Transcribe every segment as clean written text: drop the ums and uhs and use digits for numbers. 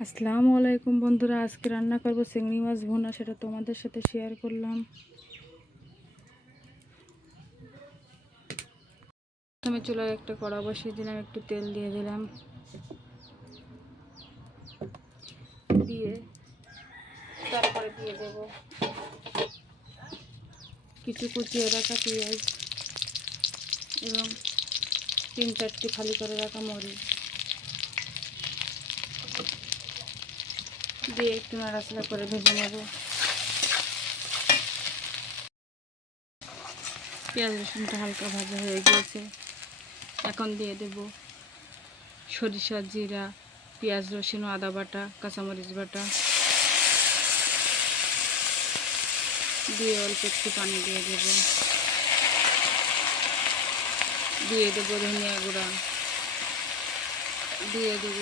আসসালামু আলাইকুম বন্ধুরা, আজকে রান্না করব চিংড়ি মাছ ভুনা। সেটা তোমাদের সাথে শেয়ার করলাম। আমি চুলায় একটা কড়া বসিয়ে দিলাম, একটু তেল দিয়ে দিলাম, দিয়ে তারপরে দিয়ে দেব কিছু কুচিয়ে রাখা পেঁয়াজ এবং 3-4টি ফালি করে রাখা মরিচ দিয়ে একটু নাড়াচাড়া করে ভেজে নেব। পেঁয়াজ রসুনটা হালকা ভাজা হয়ে গিয়েছে, এখন দিয়ে দেব সরিষা, জিরা, পেঁয়াজ, রসুন, আদা বাটা, কাঁচামরিচ বাটা দিয়ে অল্প একটু পানি দিয়ে দেব ধনিয়া গুঁড়া, দিয়ে দেব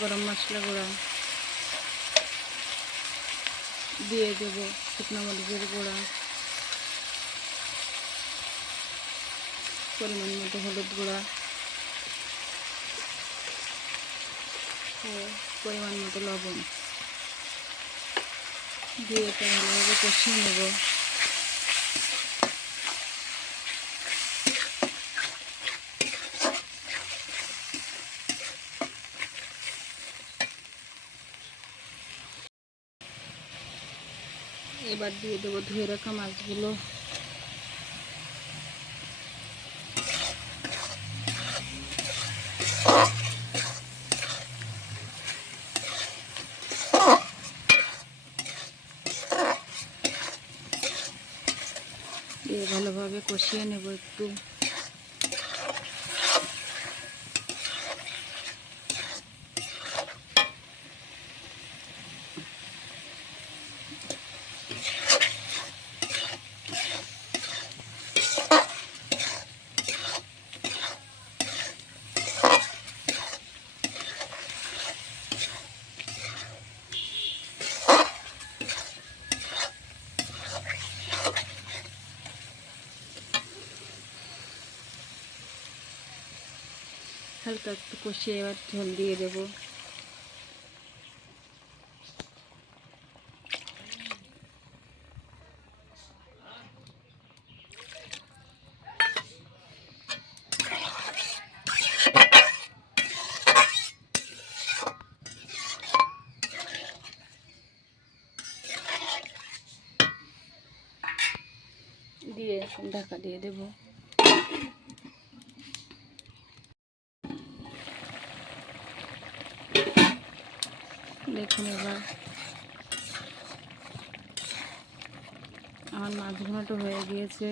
গরম মশলা গুঁড়া, দিয়ে দেব শুকনো মরিচের গুঁড়া, পরিমাণ মতো হলুদ গুঁড়া ও পরিমাণ মতো লবণ দিয়ে এটা ভালোভাবে কষিয়ে নেব। এবার দিয়ে দেবো ধুয়ে রাখা মাছগুলো, দিয়ে ভালোভাবে কষিয়ে নেব একটু। হালকা একটু কষিয়ে এবার ঝোল দিয়ে দেবো। দিয়ে ঢাকা দিয়ে দেব। দেখুন এবার আমার মাছ ভুনাটা হয়ে গিয়েছে।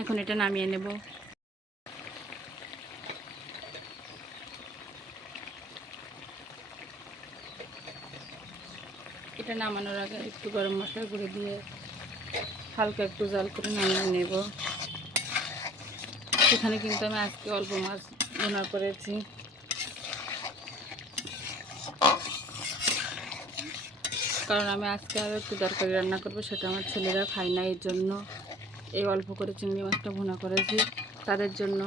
এখন এটা নামিয়ে নেব। এটা নামানোর আগে একটু গরম মশলা গুঁড়ো দিয়ে হালকা একটু জাল করে নামিয়ে নেব। এখানে কিন্তু আমি আজকে অল্প মাছ ভুনা করেছি, কারণ আমি আজকে আরও একটু তরকারি রান্না করবো, সেটা আমার ছেলেরা খায় না, এর জন্য এই অল্প করে চিংড়ি মাছটা ভুনা করেছি তাদের জন্য।